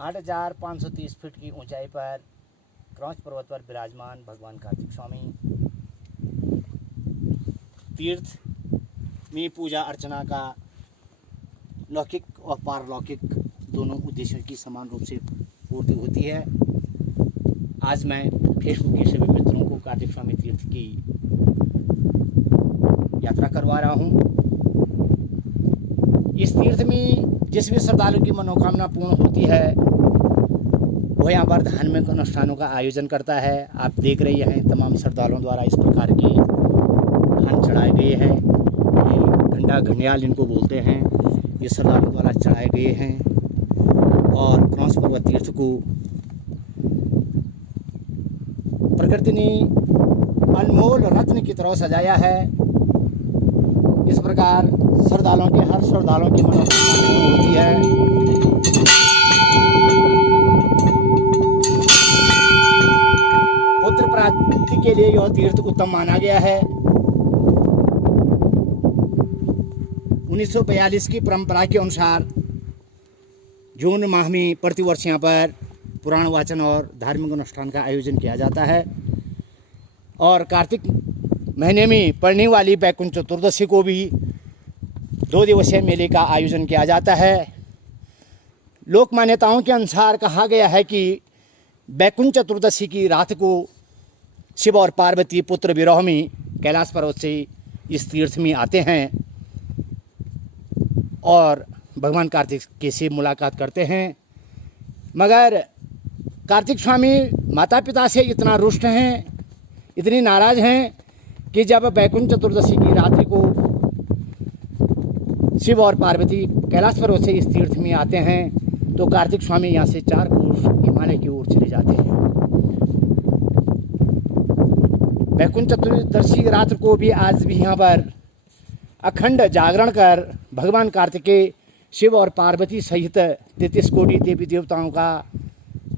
8,530 feet की ऊंचाई पर क्रौंच पर्वत पर विराजमान भगवान कार्तिक स्वामी तीर्थ में पूजा अर्चना का लौकिक और पारलौकिक दोनों उद्देश्यों की समान रूप से पूर्ति होती है। आज मैं फेसबुक के सभी मित्रों को कार्तिक स्वामी तीर्थ की यात्रा करवा रहा हूँ। इस तीर्थ में जिस भी श्रद्धालु की मनोकामना पूर्ण होती है वह यहाँ पर धार्मिक अनुष्ठानों का आयोजन करता है। आप देख रहे हैं तमाम श्रद्धालुओं द्वारा इस प्रकार के धान चढ़ाए गए हैं। ये घंटा घंडियाल इनको बोलते हैं। ये श्रद्धालुओं द्वारा चढ़ाए गए हैं और क्रौंच पर्वत तीर्थ को प्रकृति ने अनमोल रत्न की तरह सजाया है। इस प्रकार श्रद्धालुओं के हर श्रद्धालुओं की मनोकामना होती है। पुत्र प्राप्ति के लिए यह तीर्थ उत्तम माना गया है। 1942 की परंपरा के अनुसार जून माह में प्रतिवर्ष यहाँ पर पुराण वाचन और धार्मिक अनुष्ठान का आयोजन किया जाता है और कार्तिक महीने में पड़ने वाली बैकुंठ चतुर्दशी को भी 2 दिवसीय मेले का आयोजन किया जाता है। लोक मान्यताओं के अनुसार कहा गया है कि बैकुंठ चतुर्दशी की रात को शिव और पार्वती पुत्र विरह में कैलाश पर्वत से इस तीर्थ में आते हैं और भगवान कार्तिक के से मुलाकात करते हैं। मगर कार्तिक स्वामी माता पिता से इतना रुष्ट हैं, इतनी नाराज हैं कि जब बैकुंठ चतुर्दशी की रात्रि को शिव और पार्वती कैलाश पर्वत से इस तीर्थ में आते हैं तो कार्तिक स्वामी यहाँ से 4 कोस हिमालय की ओर चले जाते हैं। बैकुंठ चतुर्दशी रात्र को भी आज भी यहाँ पर अखंड जागरण कर भगवान कार्तिकेय शिव और पार्वती सहित 33 कोटि देवी देवताओं का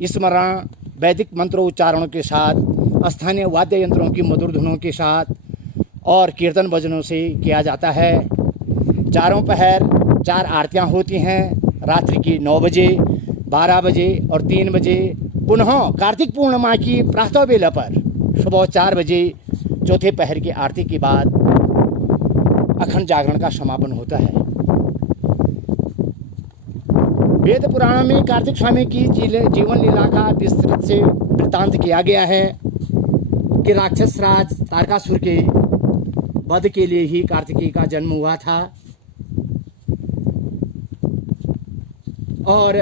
स्मरण वैदिक मंत्रोच्चारणों के साथ स्थानीय वाद्य यंत्रों की मधुर धुनों के साथ और कीर्तन भजनों से किया जाता है। चारों पहर 4 आरतियां होती हैं। रात्रि की 9 बजे, 12 बजे और 3 बजे। पुनः कार्तिक पूर्णिमा की प्रातः बेला पर सुबह 4 बजे चौथे पहर की आरती के बाद अखंड जागरण का समापन होता है। वेद पुराण में कार्तिक स्वामी की जीवन लीला का विस्तृत से वृत्तांत किया गया है कि राक्षस राज तारकासुर के वध के लिए ही कार्तिकेय का जन्म हुआ था और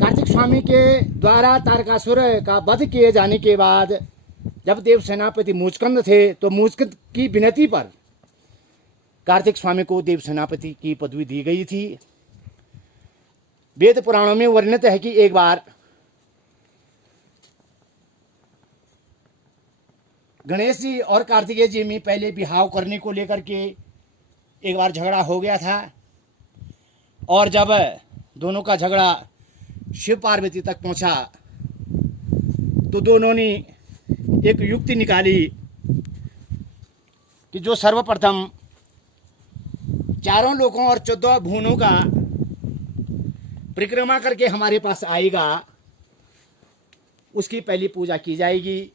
कार्तिक स्वामी के द्वारा तारकासुर का वध किए जाने के बाद जब देव सेनापति मुचकंद थे तो मुचकंद की विनती पर कार्तिक स्वामी को देव सेनापति की पदवी दी गई थी। वेद पुराणों में वर्णित है कि एक बार गणेश जी और कार्तिकेय जी में पहले बिहाव करने को लेकर के एक बार झगड़ा हो गया था और जब दोनों का झगड़ा शिव पार्वती तक पहुंचा तो दोनों ने एक युक्ति निकाली कि जो सर्वप्रथम 4 लोकों और 14 भुवनों का परिक्रमा करके हमारे पास आएगा उसकी पहली पूजा की जाएगी।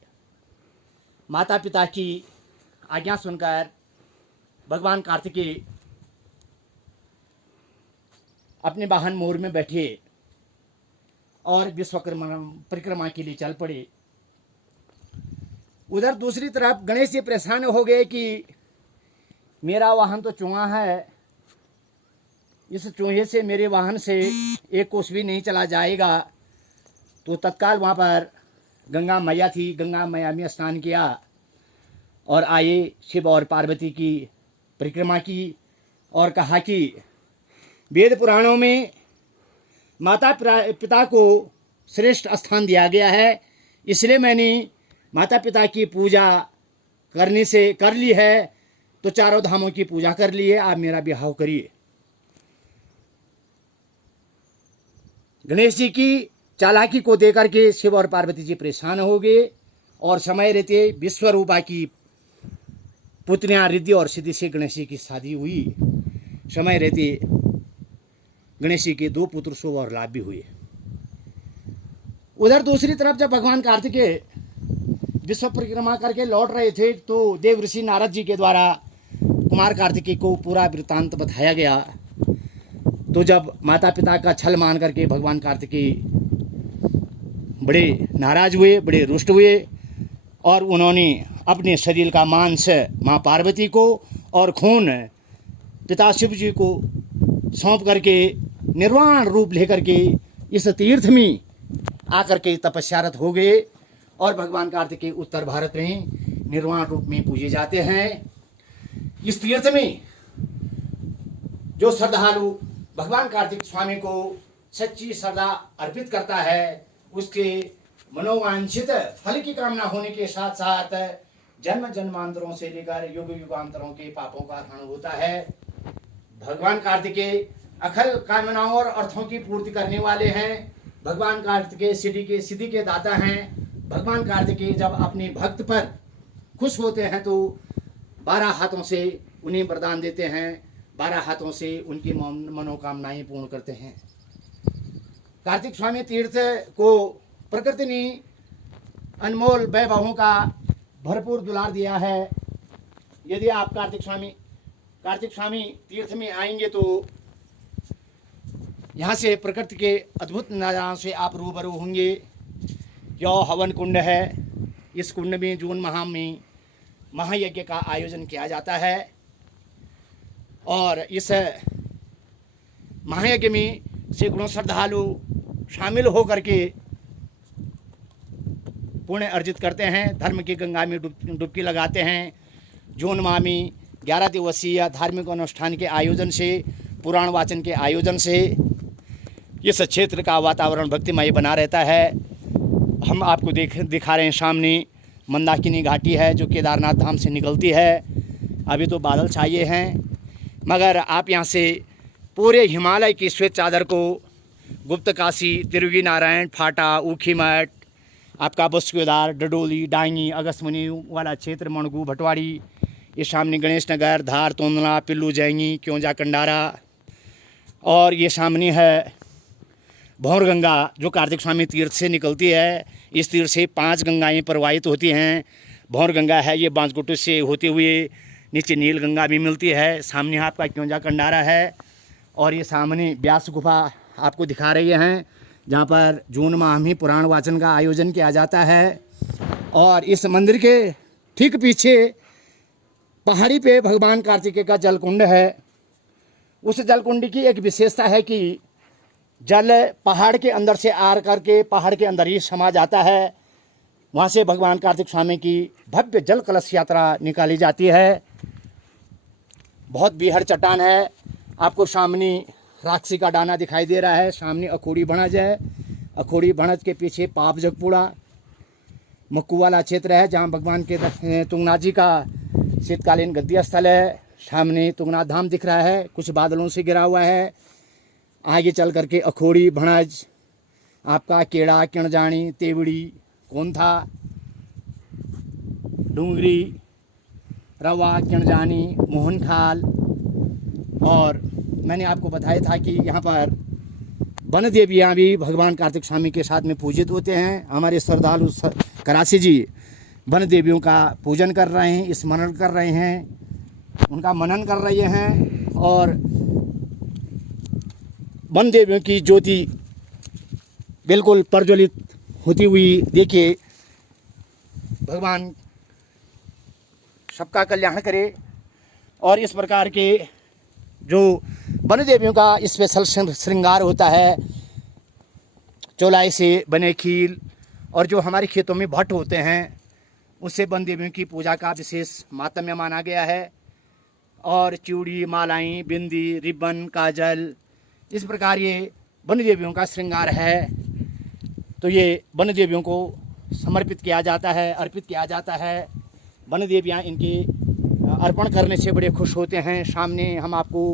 माता पिता की आज्ञा सुनकर भगवान कार्तिकेय अपने वाहन मोर में बैठे और विश्वकर्मा परिक्रमा के लिए चल पड़े। उधर दूसरी तरफ गणेश जी परेशान हो गए कि मेरा वाहन तो चूहा है, इस चूहे से मेरे वाहन से 1 कोस भी नहीं चला जाएगा। तो तत्काल वहाँ पर गंगा मैया थी, गंगा मैया में स्नान किया और आए शिव और पार्वती की परिक्रमा की और कहा कि वेद पुराणों में माता पिता को श्रेष्ठ स्थान दिया गया है, इसलिए मैंने माता पिता की पूजा करने से कर ली है तो 4 धामों की पूजा कर ली है, आप मेरा विवाह करिए। गणेश जी की चालाकी को देकर के शिव और पार्वती जी परेशान हो गए और समय रहते विश्वरूपा की पुत्रियां रिद्धि और सिद्धि से गणेश जी की शादी हुई। समय रहते गणेश जी के 2 पुत्र शुभ और लाभ भी हुए। उधर दूसरी तरफ जब भगवान कार्तिकेय विश्व परिक्रमा करके लौट रहे थे तो देव ऋषि नारद जी के द्वारा कुमार कार्तिकेय को पूरा वृत्तांत बताया गया। तो जब माता पिता का छल मान करके भगवान कार्तिकेय बड़े नाराज हुए, बड़े रुष्ट हुए और उन्होंने अपने शरीर का मांस माँ पार्वती को और खून पिता शिव जी को सौंप करके निर्वाण रूप लेकर के इस तीर्थ में आकर के तपस्यारत हो गए और भगवान कार्तिकेय उत्तर भारत में निर्वाण रूप में पूजे जाते हैं। इस तीर्थ में जो श्रद्धालु भगवान कार्तिक स्वामी को सच्ची श्रद्धा अर्पित करता है उसके मनोवांछित फल की कामना होने के साथ साथ जन्म जन्मांतरों से लेकर युग युगांतरों के पापों का हरण होता है। भगवान कार्तिकेय अखल कामनाओं और अर्थों की पूर्ति करने वाले हैं। भगवान कार्तिकेय सिद्धि के दाता हैं। भगवान कार्तिकेय जब अपने भक्त पर खुश होते हैं तो 12 हाथों से उन्हें वरदान देते हैं, 12 हाथों से उनकी मनोकामनाएं पूर्ण करते हैं। कार्तिक स्वामी तीर्थ को प्रकृति ने अनमोल वैभवों का भरपूर दुलार दिया है। यदि आप कार्तिक स्वामी तीर्थ में आएंगे तो यहाँ से प्रकृति के अद्भुत नज़ारों से आप रूबरू होंगे। यह हवन कुंड है। इस कुंड में जून माह में महायज्ञ का आयोजन किया जाता है और इस महायज्ञ में सैकड़ों श्रद्धालु शामिल होकर के पुण्य अर्जित करते हैं, धर्म की गंगा में डुबकी लगाते हैं। जून माह में 11 दिवसीय धार्मिक अनुष्ठान के आयोजन से, पुराण वाचन के आयोजन से इस क्षेत्र का वातावरण भक्तिमय बना रहता है। हम आपको दिखा रहे हैं, सामने मंदाकिनी घाटी है जो केदारनाथ धाम से निकलती है। अभी तो बादल छाए हैं मगर आप यहाँ से पूरे हिमालय की श्वेत चादर को गुप्त काशी, तिरुगी नारायण, फाटा, ऊखीमठ, आपका बस्कुदार, डडोली, डांगी, अगस्मुनि वाला क्षेत्र, मणगू, भटवाड़ी, ये सामने गणेश नगर, धार, तोंदला, पिल्लू, जैंगी, क्योंजा, कंडारा और ये सामने है भौर गंगा जो कार्तिक स्वामी तीर्थ से निकलती है। इस तीर्थ से 5 गंगाएं प्रवाहित होती हैं। भौर गंगा है ये बांसकुटू से होते हुए नीचे नील गंगा भी मिलती है। सामने आपका क्योंजा कंडारा है और ये सामने व्यास गुफा आपको दिखा रही हैं जहाँ पर जून माह में पुराण वाचन का आयोजन किया जाता है। और इस मंदिर के ठीक पीछे पहाड़ी पे भगवान कार्तिकेय का जलकुंड है। उस जलकुंड की एक विशेषता है कि जल पहाड़ के अंदर से आर करके पहाड़ के अंदर ही समा जाता है। वहाँ से भगवान कार्तिक स्वामी की भव्य जल कलश यात्रा निकाली जाती है। बहुत बीहड़ चट्टान है। आपको सामने राक्षसी का डाना दिखाई दे रहा है। सामने अखोड़ी बनज है। अखोड़ी बनज के पीछे पाप जगपुड़ा मक्कू वाला क्षेत्र है जहाँ भगवान के तुंगनाथ जी का शीतकालीन गद्दी स्थल है। सामने तुंगनाथ धाम दिख रहा है, कुछ बादलों से घिरा हुआ है। आगे चल करके अखोड़ी, भणज, आपका केड़ा, किणजाणी, तेवड़ी, कोंथा, डूंगरी, रवा, किणजानी, मोहनखाल और मैंने आपको बताया था कि यहाँ पर वन देवियाँ भी भगवान कार्तिक स्वामी के साथ में पूजित होते हैं। हमारे श्रद्धालु करासी जी वन देवियों का पूजन कर रहे हैं, स्मरण कर रहे हैं, उनका मनन कर रहे हैं और वन देवियों की ज्योति बिल्कुल प्रज्वलित होती हुई देखिए। भगवान सबका कल्याण करे। और इस प्रकार के जो वन देवियों का स्पेशल श्रृंगार होता है, चौलाई से बने खील और जो हमारे खेतों में भट्ट होते हैं उससे वन देवियों की पूजा का विशेष मातम्य माना गया है। और चूड़ी, मालाएं, बिंदी, रिबन, काजल, इस प्रकार ये वन देवियों का श्रृंगार है। तो ये वन देवियों को समर्पित किया जाता है, अर्पित किया जाता है। वन देवियाँ इनके अर्पण करने से बड़े खुश होते हैं। सामने हम आपको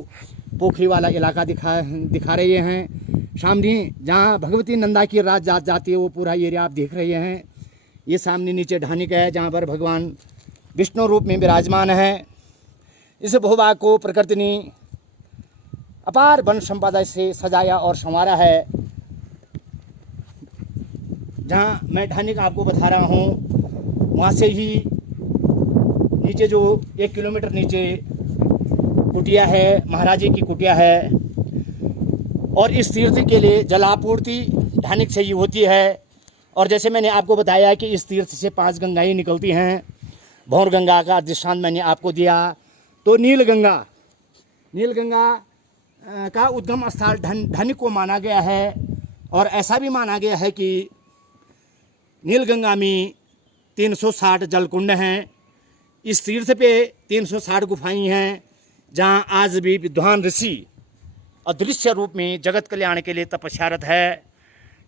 पोखरी वाला इलाका दिखा रहे हैं। सामने जहाँ भगवती नंदा की रात जाती है वो पूरा एरिया आप देख रहे हैं। ये सामने नीचे ढानिक है जहाँ पर भगवान विष्णु रूप में विराजमान है। इस भूभाग को प्रकृति ने अपार वन संपदा से सजाया और संवारा है। जहाँ मैं ढानिक आपको बता रहा हूँ, वहाँ से ही नीचे जो 1 किलोमीटर नीचे कुटिया है, महाराज जी की कुटिया है। और इस तीर्थ के लिए जलापूर्ति ढानिक से ही होती है। और जैसे मैंने आपको बताया कि इस तीर्थ से 5 गंगाएं निकलती हैं। भौर गंगा का दृष्टांत मैंने आपको दिया। तो नील गंगा का उद्गम स्थल ढानिक को माना गया है। और ऐसा भी माना गया है कि नील गंगा में 360 जलकुंड हैं। इस तीर्थ पे 360 गुफाएं हैं, जहां आज भी विद्वान ऋषि अदृश्य रूप में जगत कल्याण के लिए तपस्यारत है।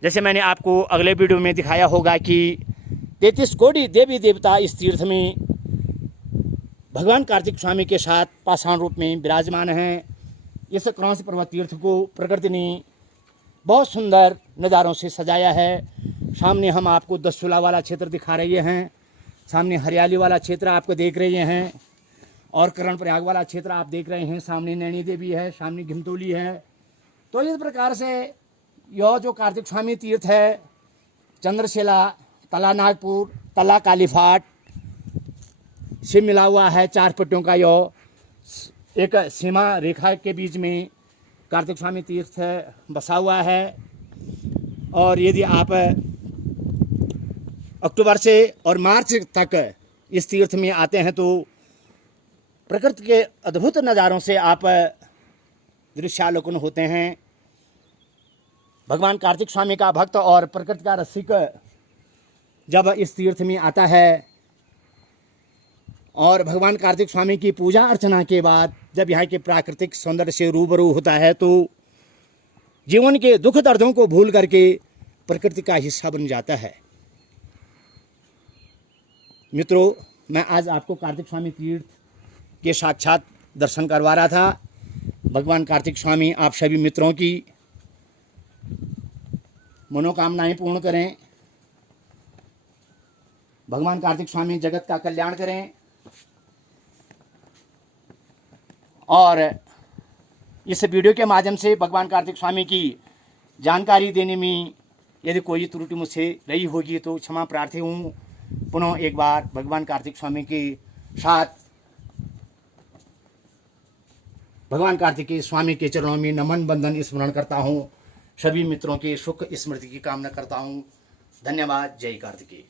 जैसे मैंने आपको अगले वीडियो में दिखाया होगा कि 33 कोटि देवी देवता इस तीर्थ में भगवान कार्तिक स्वामी के साथ पाषाण रूप में विराजमान हैं। इस क्रौंच पर्वत तीर्थ को प्रकृति ने बहुत सुंदर नज़ारों से सजाया है। सामने हम आपको दसचूला वाला क्षेत्र दिखा रहे हैं, सामने हरियाली वाला क्षेत्र आपको देख रहे हैं, और करण प्रयाग वाला क्षेत्र आप देख रहे हैं। सामने नैनी देवी है, सामने घिमतोली है। तो इस प्रकार से यह जो कार्तिक स्वामी तीर्थ है, चंद्रशिला, तला नागपुर, तला कालीफाट से मिला हुआ है। 4 पट्टियों का यह एक सीमा रेखा के बीच में कार्तिक स्वामी तीर्थ बसा हुआ है। और यदि आप अक्टूबर से और मार्च तक इस तीर्थ में आते हैं तो प्रकृति के अद्भुत नज़ारों से आप दृश्यालोकन होते हैं। भगवान कार्तिक स्वामी का भक्त और प्रकृति का रसिक जब इस तीर्थ में आता है और भगवान कार्तिक स्वामी की पूजा अर्चना के बाद जब यहाँ के प्राकृतिक सौंदर्य से रूबरू होता है तो जीवन के दुख दर्दों को भूल करके प्रकृति का हिस्सा बन जाता है। मित्रों, मैं आज आपको कार्तिक स्वामी तीर्थ के साक्षात दर्शन करवा रहा था। भगवान कार्तिक स्वामी आप सभी मित्रों की मनोकामनाएं पूर्ण करें। भगवान कार्तिक स्वामी जगत का कल्याण करें। और इस वीडियो के माध्यम से भगवान कार्तिक स्वामी की जानकारी देने में यदि कोई त्रुटि मुझसे रही होगी तो क्षमा प्रार्थी हूँ। पुनः एक बार भगवान कार्तिक स्वामी के साथ भगवान कार्तिक स्वामी के चरणों में नमन बंदन स्मरण करता हूँ। सभी मित्रों के सुख स्मृति की कामना करता हूँ। धन्यवाद। जय कार्तिकेय।